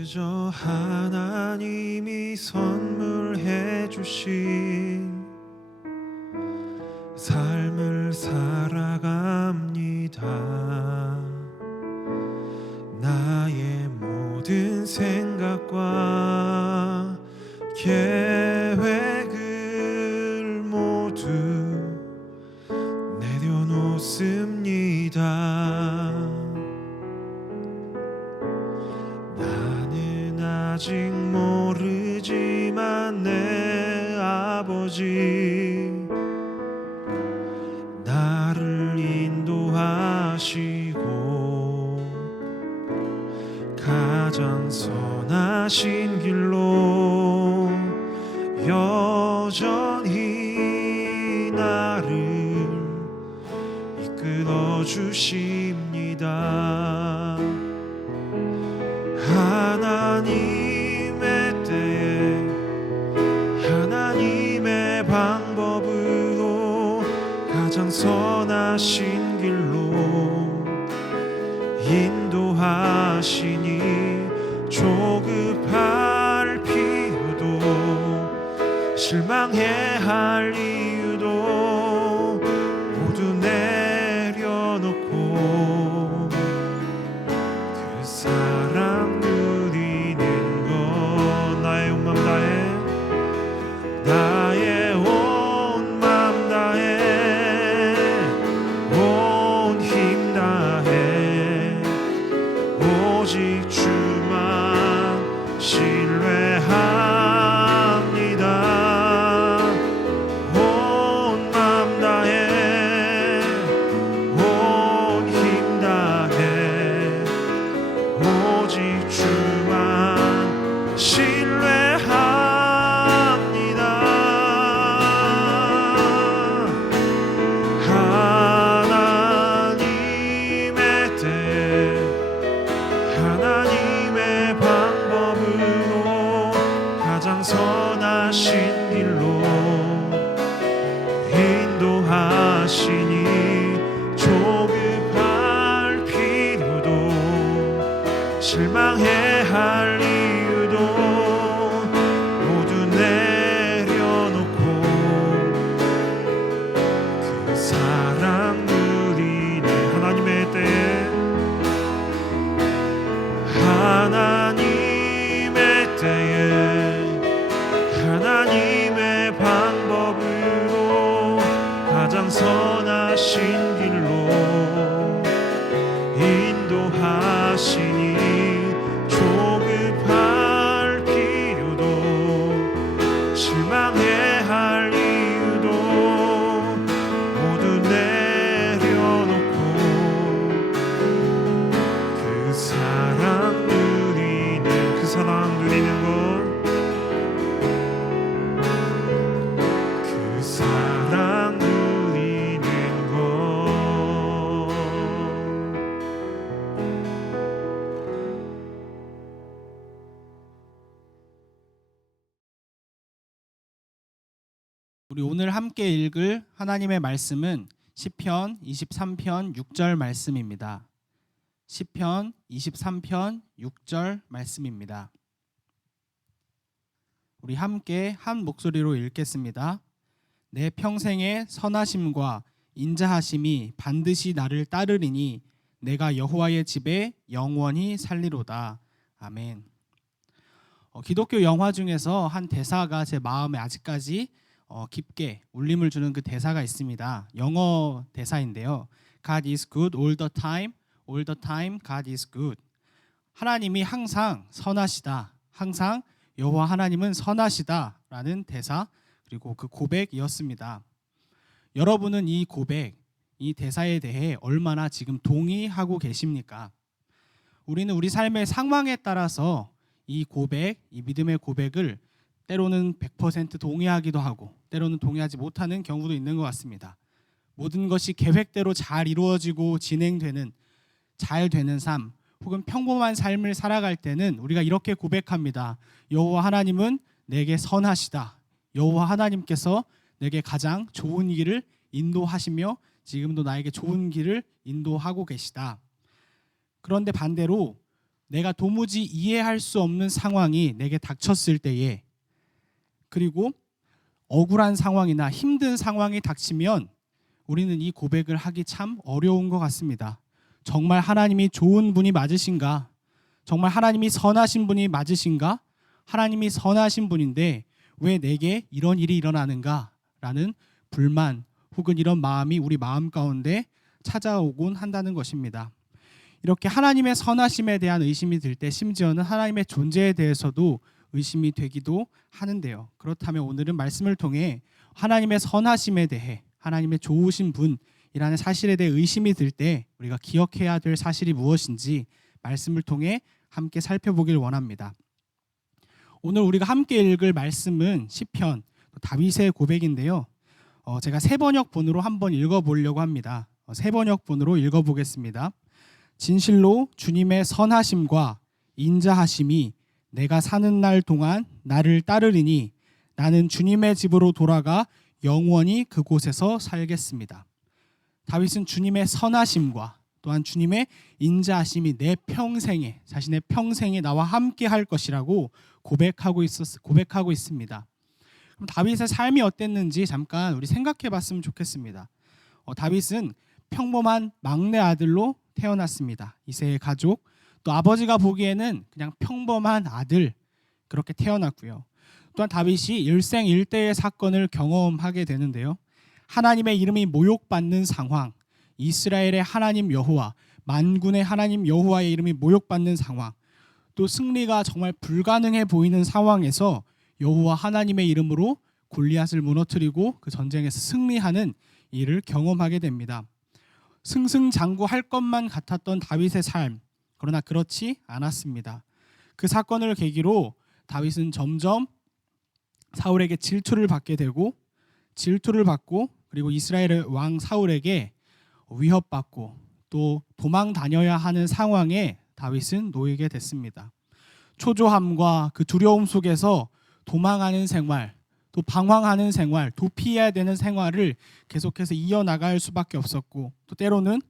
그저 하나님이 선물해 주신 삶을 살아갑니다. 나의 모든 생각과 계획을 모두 내려놓습니다. 나는 아직 모르지만 내 아버지 나를 인도하시고 가장 선하신 길로 여전히 나를 이끌어 주십니다. 하나님의 때에 하나님의 방법으로 가장 선하신 길로 인도하시니 조급할 필요도 실망해 할 이유도 모두 내려놓고 그 사랑 누리는 것. 나의 온 맘 다해 나의 온 맘 다해 온 힘 다해 오직 주만 신뢰합니다. 온 맘 다해 온 힘 다해 오직 주만 신뢰합니다. 하나님의 때에 하나님의 방법으로 가장 선하신 길로 인도하시니 조급할 필요도 실망해 할 이유도 모두 내려놓고 그 사랑 누리네. 하나님의 때에 하나님의 때에 하나님의 방법으로 가장 선하신 길로 인도하시니 조급할 필요도 실망해 할 이유도 모두 내려놓고 그 사랑 누리는 것. 그 사랑 누리는 것. 우리 오늘 함께 읽을 하나님의 말씀은 시편 23편 6절 말씀입니다. 시편 23편 6절 말씀입니다. 우리 함께 한 목소리로 읽겠습니다. 내 평생의 선하심과 인자하심이 반드시 나를 따르리니 내가 여호와의 집에 영원히 살리로다. 아멘. 기독교 영화 중에서 한 대사가 제 마음에 아직까지 깊게 울림을 주는 그 대사가 있습니다. 영어 대사인데요. God is good all the time. All the time God is good. 하나님이 항상 선하시다. 항상 여호와 하나님은 선하시다라는 대사, 그리고 그 고백이었습니다. 여러분은 이 고백, 이 대사에 대해 얼마나 지금 동의하고 계십니까? 우리는 우리 삶의 상황에 따라서 이 고백, 이 믿음의 고백을 때로는 100% 동의하기도 하고 때로는 동의하지 못하는 경우도 있는 것 같습니다. 모든 것이 계획대로 잘 이루어지고 진행되는, 잘 되는 삶, 혹은 평범한 삶을 살아갈 때는 우리가 이렇게 고백합니다. 여호와 하나님은 내게 선하시다. 여호와 하나님께서 내게 가장 좋은 길을 인도하시며 지금도 나에게 좋은 길을 인도하고 계시다. 그런데 반대로 내가 도무지 이해할 수 없는 상황이 내게 닥쳤을 때에, 그리고 억울한 상황이나 힘든 상황이 닥치면 우리는 이 고백을 하기 참 어려운 것 같습니다. 정말 하나님이 좋은 분이 맞으신가? 정말 하나님이 선하신 분이 맞으신가? 하나님이 선하신 분인데 왜 내게 이런 일이 일어나는가? 라는 불만 혹은 이런 마음이 우리 마음 가운데 찾아오곤 한다는 것입니다. 이렇게 하나님의 선하심에 대한 의심이 들 때 심지어는 하나님의 존재에 대해서도 의심이 되기도 하는데요. 그렇다면 오늘은 말씀을 통해 하나님의 선하심에 대해, 하나님의 좋으신 분이라는 사실에 대해 의심이 들 때 우리가 기억해야 될 사실이 무엇인지 말씀을 통해 함께 살펴보길 원합니다. 오늘 우리가 함께 읽을 말씀은 시편 다윗의 고백인데요. 제가 세 번역본으로 한번 읽어보려고 합니다. 세 번역본으로 읽어보겠습니다. 진실로 주님의 선하심과 인자하심이 내가 사는 날 동안 나를 따르리니 나는 주님의 집으로 돌아가 영원히 그곳에서 살겠습니다. 다윗은 주님의 선하심과 또한 주님의 인자하심이 내 평생에, 자신의 평생에 나와 함께 할 것이라고 고백하고 있습니다. 그럼 다윗의 삶이 어땠는지 잠깐 우리 생각해 봤으면 좋겠습니다. 다윗은 평범한 막내 아들로 태어났습니다. 이세의 가족, 또 아버지가 보기에는 그냥 평범한 아들, 그렇게 태어났고요. 또한 다윗이 일생일대의 사건을 경험하게 되는데요. 하나님의 이름이 모욕받는 상황, 이스라엘의 하나님 여호와, 만군의 하나님 여호와의 이름이 모욕받는 상황, 또 승리가 정말 불가능해 보이는 상황에서 여호와 하나님의 이름으로 골리앗을 무너뜨리고 그 전쟁에서 승리하는 일을 경험하게 됩니다. 승승장구할 것만 같았던 다윗의 삶, 그러나 그렇지 않았습니다. 그 사건을 계기로 다윗은 점점 사울에게 질투를 받게 되고, 질투를 받고, 그리고 이스라엘의 왕 사울에게 위협받고 또 도망 다녀야 하는 상황에 다윗은 놓이게 됐습니다. 초조함과 그 두려움 속에서 도망하는 생활, 또 방황하는 생활, 도피해야 되는 생활을 계속해서 이어나갈 수밖에 없었고, 또 때로는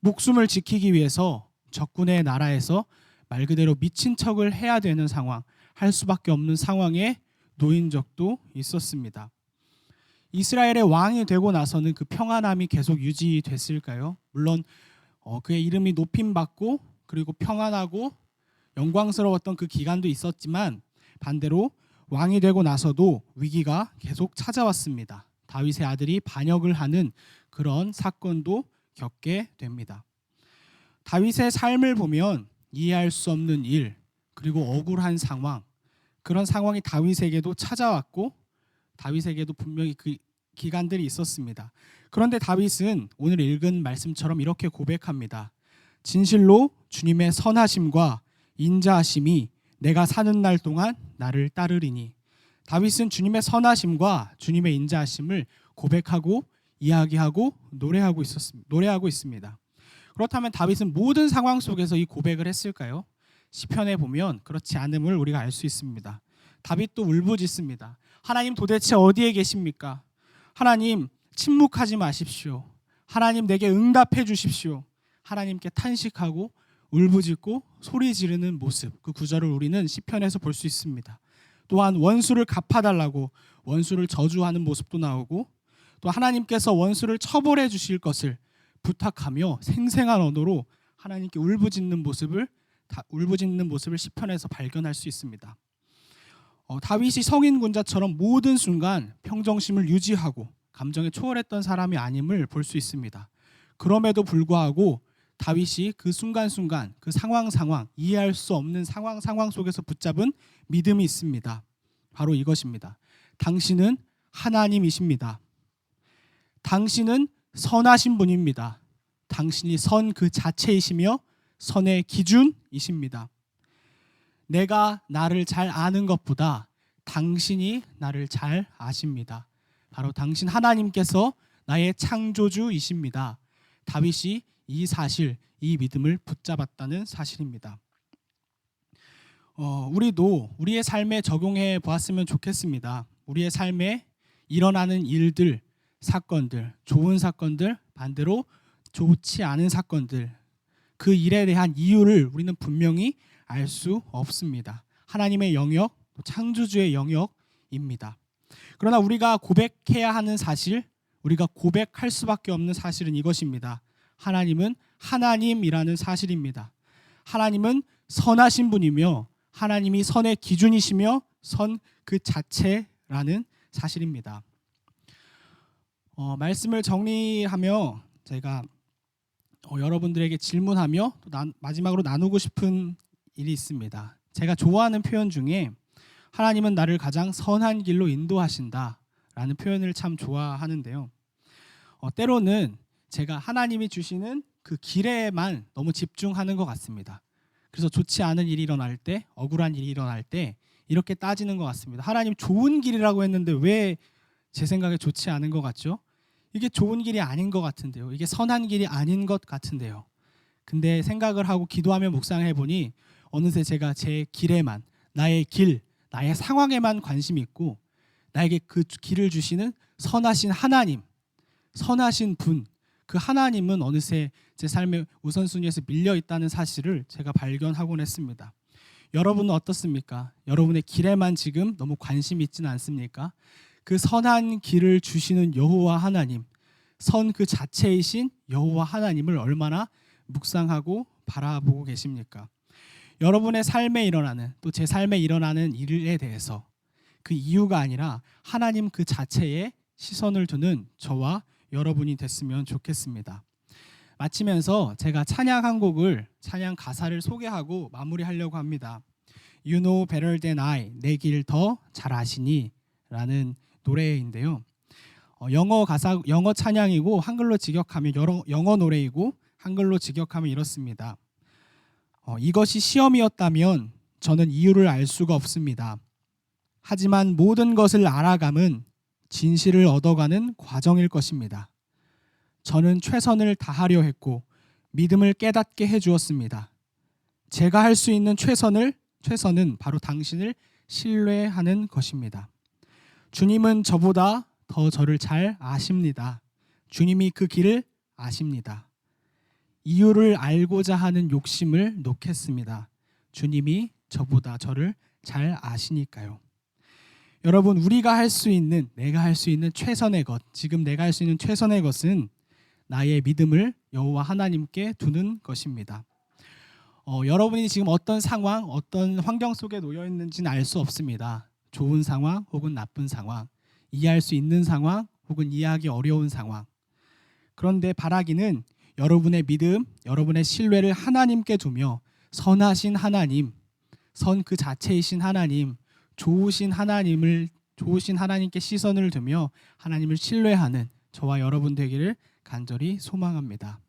목숨을 지키기 위해서 적군의 나라에서 말 그대로 미친 척을 해야 되는 상황, 할 수밖에 없는 상황에 놓인 적도 있었습니다. 이스라엘의 왕이 되고 나서는 그 평안함이 계속 유지됐을까요? 물론 그의 이름이 높임받고 그리고 평안하고 영광스러웠던 그 기간도 있었지만 반대로 왕이 되고 나서도 위기가 계속 찾아왔습니다. 다윗의 아들이 반역을 하는 그런 사건도 겪게 됩니다. 다윗의 삶을 보면 이해할 수 없는 일, 그리고 억울한 상황, 그런 상황이 다윗에게도 찾아왔고 다윗에게도 분명히 그 기간들이 있었습니다. 그런데 다윗은 오늘 읽은 말씀처럼 이렇게 고백합니다. 진실로 주님의 선하심과 인자하심이 내가 사는 날 동안 나를 따르리니. 다윗은 주님의 선하심과 주님의 인자하심을 고백하고 이야기하고 노래하고 있습니다. 그렇다면 다윗은 모든 상황 속에서 이 고백을 했을까요? 시편에 보면 그렇지 않음을 우리가 알 수 있습니다. 다윗도 울부짖습니다. 하나님 도대체 어디에 계십니까? 하나님 침묵하지 마십시오. 하나님 내게 응답해 주십시오. 하나님께 탄식하고 울부짖고 소리 지르는 모습, 그 구절을 우리는 시편에서 볼 수 있습니다. 또한 원수를 갚아달라고 원수를 저주하는 모습도 나오고, 또 하나님께서 원수를 처벌해 주실 것을 부탁하며 생생한 언어로 하나님께 울부짖는 모습을 시편에서 발견할 수 있습니다. 다윗이 성인군자처럼 모든 순간 평정심을 유지하고 감정에 초월했던 사람이 아님을 볼 수 있습니다. 그럼에도 불구하고 다윗이 그 순간순간 그 상황 이해할 수 없는 상황 속에서 붙잡은 믿음이 있습니다. 바로 이것입니다. 당신은 하나님이십니다. 당신은 선하신 분입니다. 당신이 선 그 자체이시며 선의 기준이십니다. 내가 나를 잘 아는 것보다 당신이 나를 잘 아십니다. 바로 당신 하나님께서 나의 창조주이십니다. 다윗이 이 사실, 이 믿음을 붙잡았다는 사실입니다. 우리도 우리의 삶에 적용해 보았으면 좋겠습니다. 우리의 삶에 일어나는 일들, 사건들, 좋은 사건들, 반대로 좋지 않은 사건들, 그 일에 대한 이유를 우리는 분명히 알 수 없습니다. 하나님의 영역, 또 창조주의 영역입니다. 그러나 우리가 고백해야 하는 사실, 우리가 고백할 수밖에 없는 사실은 이것입니다. 하나님은 하나님이라는 사실입니다. 하나님은 선하신 분이며 하나님이 선의 기준이시며 선 그 자체라는 사실입니다. 말씀을 정리하며 제가 여러분들에게 질문하며 또 마지막으로 나누고 싶은 일이 있습니다. 제가 좋아하는 표현 중에 하나님은 나를 가장 선한 길로 인도하신다라는 표현을 참 좋아하는데요. 때로는 제가 하나님이 주시는 그 길에만 너무 집중하는 것 같습니다. 그래서 좋지 않은 일이 일어날 때, 억울한 일이 일어날 때 이렇게 따지는 것 같습니다. 하나님 좋은 길이라고 했는데 왜 제 생각에 좋지 않은 것 같죠? 이게 좋은 길이 아닌 것 같은데요. 이게 선한 길이 아닌 것 같은데요. 근데 생각을 하고 기도하며 묵상해 보니 어느새 제가 제 길에만, 나의 길, 나의 상황에만 관심이 있고 나에게 그 길을 주시는 선하신 하나님, 선하신 분, 그 하나님은 어느새 제 삶의 우선순위에서 밀려 있다는 사실을 제가 발견하곤 했습니다. 여러분은 어떻습니까? 여러분의 길에만 지금 너무 관심이 있지는 않습니까? 그 선한 길을 주시는 여호와 하나님, 선 그 자체이신 여호와 하나님을 얼마나 묵상하고 바라보고 계십니까? 여러분의 삶에 일어나는, 또 제 삶에 일어나는 일에 대해서 그 이유가 아니라 하나님 그 자체에 시선을 두는 저와 여러분이 됐으면 좋겠습니다. 마치면서 제가 찬양 한 곡을, 찬양 가사를 소개하고 마무리하려고 합니다. You know better than I, 내 길 더 잘 아시니 라는 노래인데요. 영어 찬양이고 한글로 직역하면 영어 노래이고 한글로 직역하면 이렇습니다. 이것이 시험이었다면 저는 이유를 알 수가 없습니다. 하지만 모든 것을 알아감은 진실을 얻어가는 과정일 것입니다. 저는 최선을 다하려 했고 믿음을 깨닫게 해주었습니다. 제가 할 수 있는 최선은 바로 당신을 신뢰하는 것입니다. 주님은 저보다 더 저를 잘 아십니다. 주님이 그 길을 아십니다. 이유를 알고자 하는 욕심을 놓겠습니다. 주님이 저보다 저를 잘 아시니까요. 여러분, 우리가 할 수 있는, 내가 할 수 있는 최선의 것, 지금 내가 할 수 있는 최선의 것은 나의 믿음을 여호와 하나님께 두는 것입니다. 여러분이 지금 어떤 상황, 어떤 환경 속에 놓여 있는지는 알 수 없습니다. 좋은 상황 혹은 나쁜 상황, 이해할 수 있는 상황 혹은 이해하기 어려운 상황. 그런데 바라기는 여러분의 믿음, 여러분의 신뢰를 하나님께 두며 선하신 하나님, 선 그 자체이신 하나님, 좋으신 하나님께 시선을 두며 하나님을 신뢰하는 저와 여러분 되기를 간절히 소망합니다.